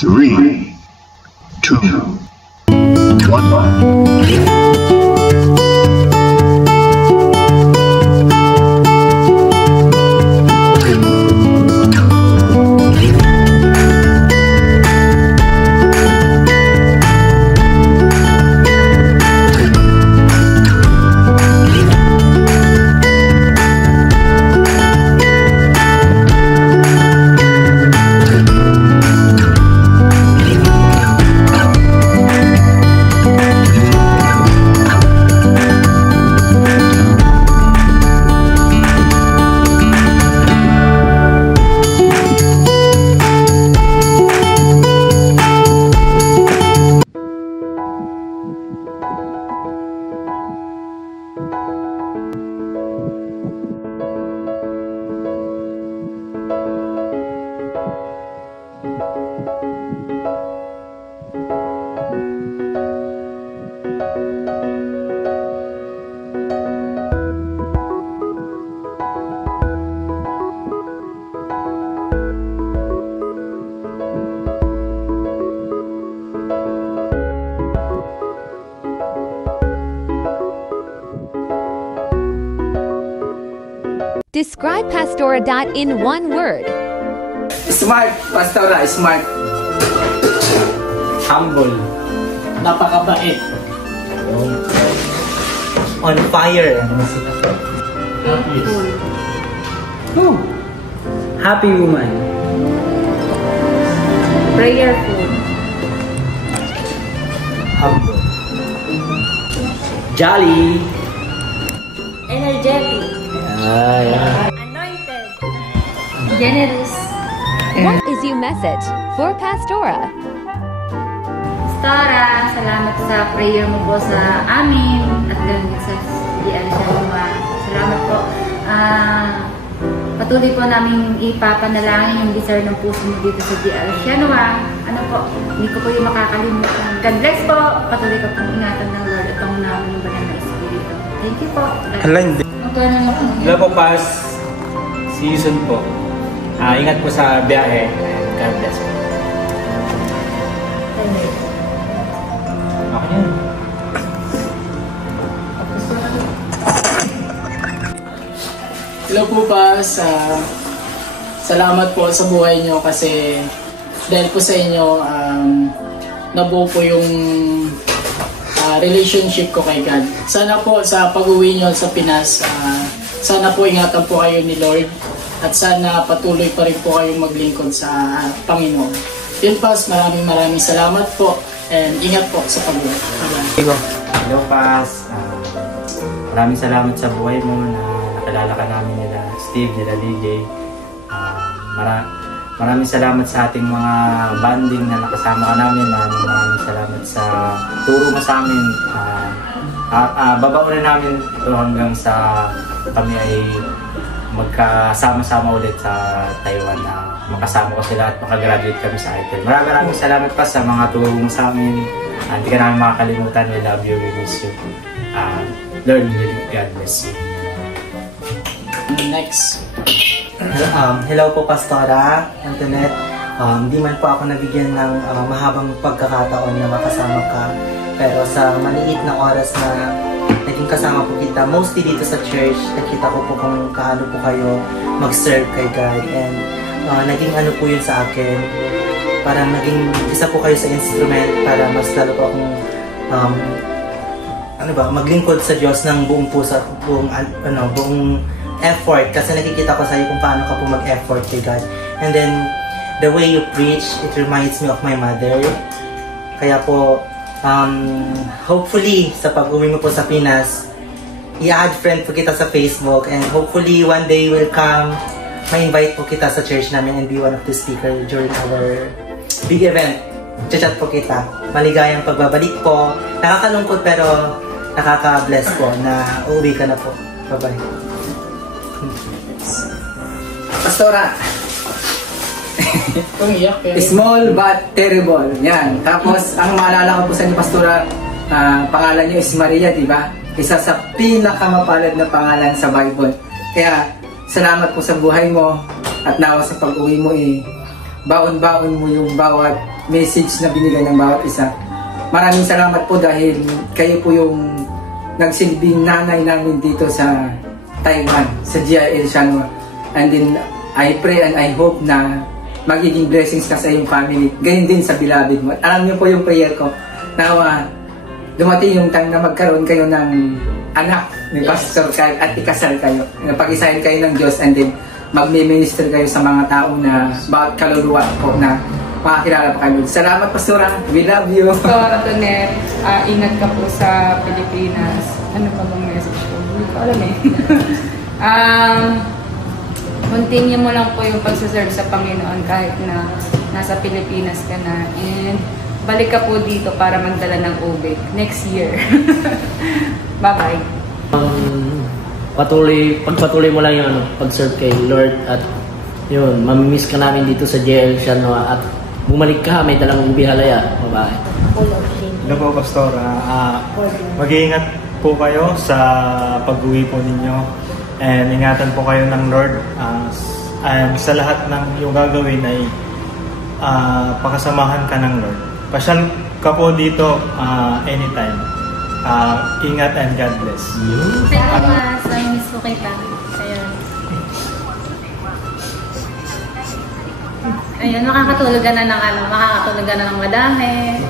3, 2, 1. Describe Pastora. In one word. Smart, Pastora, smart. Humble. Napakabait. On fire. Oh. Happy woman. Prayerful. Humble. Jolly. Energetic. Yeah. Anointed. Generous. What is your message for Pastora? Pastora, salamat sa prayer mo po sa amin at ganoon sa DL Shaloma. Salamat po. Patuloy po namin ipapanalangin yung desire ng puso mo dito sa DL Shaloma. Ano po, hindi ko po yung makakalimutan. God bless po. Patuloy ka pong ingatan ng Lord at pangunawan ng banal na Espiritu. Thank you po. Hello po, Pas. See you soon po. Ingat po sa biyahe. God bless po. Okay yun. Hello po, Pas. Salamat po sa buhay nyo kasi dahil po sa inyo, nabuo po yung relationship ko kay God. Sana po sa pag-uwi nyo sa Pinas, sana po ingatan po kayo ni Lord at sana patuloy pa rin po kayong maglingkod sa Panginoon. Yun, Pas, maraming salamat po and ingat po sa pag-uwi. Hello, Pas. Maraming salamat sa buhay mo na nakalala ka namin nila Steve, nila DJ. Maraming salamat sa ating mga banding na nakasama ka namin. Maraming salamat sa turo mo sa amin. Babaunin namin ito hanggang sa kami ay magkasama-sama ulit sa Taiwan na makasama ko sila at makagraduate kami sa ITEL. Maraming salamat pa sa mga turo mo sa amin. Hindi ka namin makakalimutan. We love you, we miss you. Lord, God bless you. Next. Hello po, Pastora Antoinette. Di man po ako nabigyan ng mahabang pagkakataon na makasama ka. Pero sa maliit na oras na naging kasama po kita, mostly dito sa church, nakita ko po kung kaano po kayo mag-serve kay God. And naging ano po yun sa akin. Parang naging isa po kayo sa instrument para mas lalo po akong maglingkod sa Diyos ng buong puso, buong effort, kasi nakikita ko sa iyo kung paano ka po mag-effort kay God. And then, the way you preach, it reminds me of my mother. Kaya po, hopefully, sa pag-uwi mo po sa Pinas, i-add friend po kita sa Facebook, and hopefully, one day will come, ma-invite po kita sa church namin and be one of the speaker during our big event. Chat po kita. Maligayang pagbabalik po. Nakakalungkot pero nakaka-bless po na uuwi ka na po. Bye-bye. Pastora. Small but terrible. Yan. Tapos, ang maalala ko po sa inyo, Pastora, pangalan niyo is Maria, di ba? Isa sa pinakamapalad na pangalan sa Bible. Kaya, salamat po sa buhay mo at nawa sa pag-uwi mo baon-baon mo yung bawat message na binigay ng bawat isa. Maraming salamat po dahil kayo po yung nagsilbing nanay namin dito sa Taiwan, sa GIL Shanghua. And then, I pray and I hope na magiging blessings ka sa iyong family. Ganyan din sa beloved mo. Alam niyo po yung prayer ko na dumating yung time na magkaroon kayo ng anak ni Pastor Kyle at ikasal kayo. Pag-isahin kayo ng Diyos and then magme-minister kayo sa mga tao na bawat kaluluwa po na makakilala pa kayo. Salamat, Pastora. We love you. So, Antoinette, ingat ka po sa Pilipinas. Ano pa bang message ko? Hindi ko alam eh. Continue mo lang po yung pagsaserve sa Panginoon kahit na nasa Pilipinas ka na. And balik ka po dito para magdala ng ubig next year. Bye-bye. Pagpatuloy mo lang yung pag-serve kay Lord at yun, mamimiss ka namin dito sa GIL Shanghua at bumalik ka, may dalang ubi halaya. Bye-bye. Hello po, Pastora. Mag-iingat po kayo sa pag-uwi po ninyo. And ingatan po kayo ng Lord. And sa lahat ng iyong gagawin ay pakasamahan ka ng Lord. Pasyal ka po dito anytime. Ingat and God bless. Salamat. Miss ko kita. Ayun, makakatulog ka na ng makakatulog ka na ng madami.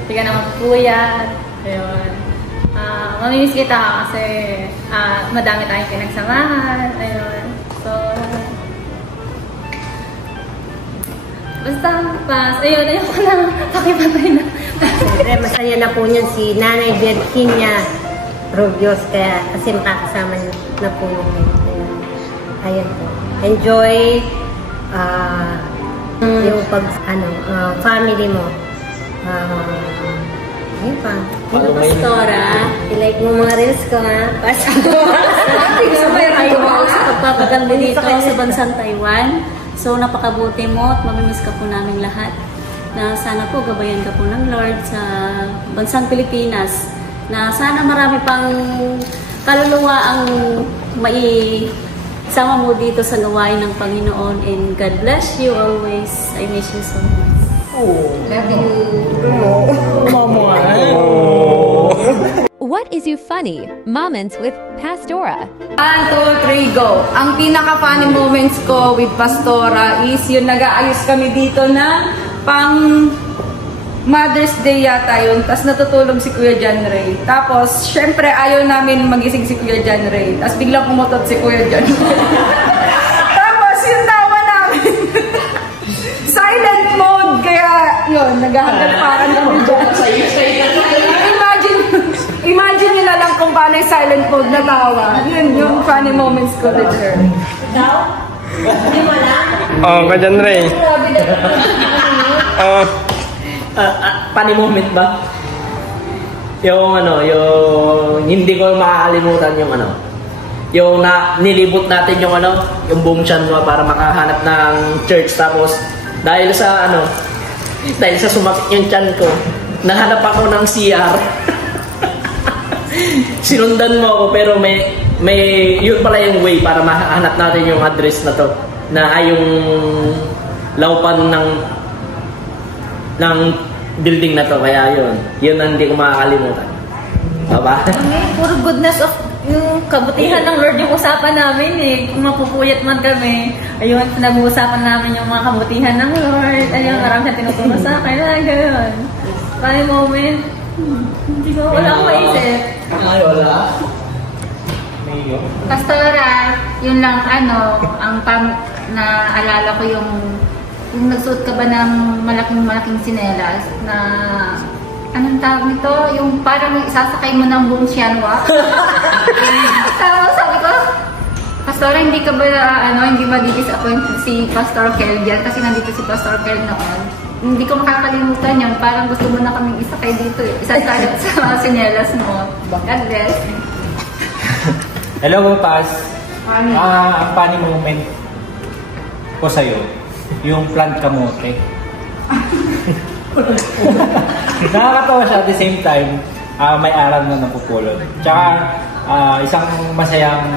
Hindi ka na magpuyat. Ayun. Mamimiss kita kasi madami tayong pinagsamahan. Ayun. So, basta pas. Ayun, ayoko na. Pakipatay na. Masaya na po niyan si Nanay Virginia Rubios kasi makakasama na po niya. Ayun po. Enjoy yung family mo. Ayun pa. Pastora, ilike mo mga reels ko ha. Sa pagpapaganda dito sa bansang Taiwan. So napakabuti mo at mamimiss ka po namin lahat. Na sana po gabayan ka po ng Lord sa bansang Pilipinas. Na sana marami pang kaluluwa ang sama mo dito sa gawain ng Panginoon. And God bless you always. I miss you so much. Love you. What is you funny? Moments with Pastora. 1, 2, 3, go! Ang pinaka-funny moments ko with Pastora is yung nag-aayos kami dito na pang Mother's Day yata yun. Tapos natutulog si Kuya John Ray. Tapos, syempre, ayaw namin magising si Kuya John Ray. Tapos biglang pumutot si Kuya John Ray. Tapos, yung tawa namin. Silent mode. Kaya, yun, naghahagad-paran kami dyan. Imagine nyo na lang kung paano yung silent mode na tawa. Yun, yung funny moments ko with her. Ikaw? Hindi mo lang? Kuya John Ray. Funny moment ba? Yung yung hindi ko makakalimutan yung nilibot natin yung buong Shanghua para makahanap ng church. Tapos dahil sa sumakit yung tiyan ko, nahanap ako ng CR. Sinundan mo ako pero may yun pala yung way para mahanap natin yung address na to, na yung laupan ng building na to. Kaya yun ang hindi ko makakalimutan. Baba? Puro goodness of yung kabutihan ng Lord yung usapan namin eh. Kung mapupuyat man kami, ayun, nag-uusapan namin yung mga kabutihan ng Lord. Ayun, marami siya tinuturo sa akin. Gano'n. Funny moment. Hindi ko, wala akong maisip. Ay, wala. Pastora, yun lang naalala ko yung nagsuot ka ba ng malaking sinelas na anong tawag nito? Yung parang isasakay mo ng buong Shanghua. Sabi ko, Pastora, hindi ka ba hindi ma-disappoint si Pastor Kel dyan? Kasi nandito si Pastor Kel noon. Hindi ko makakalimutan yun. Parang gusto mo na kaming isakay dito. Isasakay sa sinelas mo. God bless. Hello, Pas. Ang funny moment ko sa'yo, yung plant kamote. Nakakatawa siya at the same time, may aral na napupulot. Tsaka, isang masayang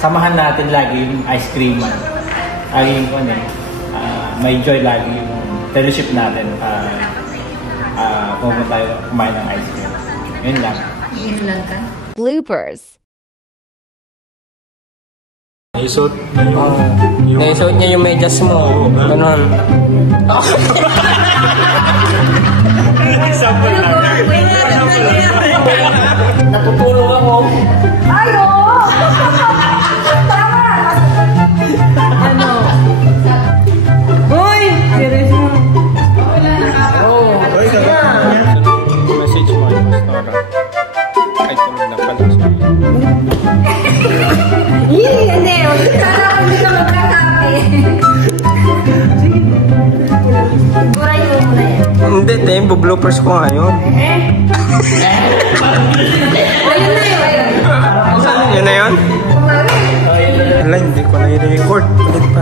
samahan natin lagi yung ice cream man. Lagi yung may joy lagi yung fellowship natin. Pumunta tayo kumain ng ice cream. Yun lang. Yun lang ka? Bloopers. Naisuot Naisuot niya yung medyas mo. Ganon. Example lang. Natutulog ako. Ay, oo! Tama! Ano? Uy! Serious mo. Message mo yung pastora. Ay, tulog na pala siya. Hindi. Sana hindi ka magkakape. Sigurahin mo muna yan. Hindi, Dave. Bloopers ko ngayon. Ayun na yun. Yun na yun? Wala, hindi ko na i-record. Ulit pa.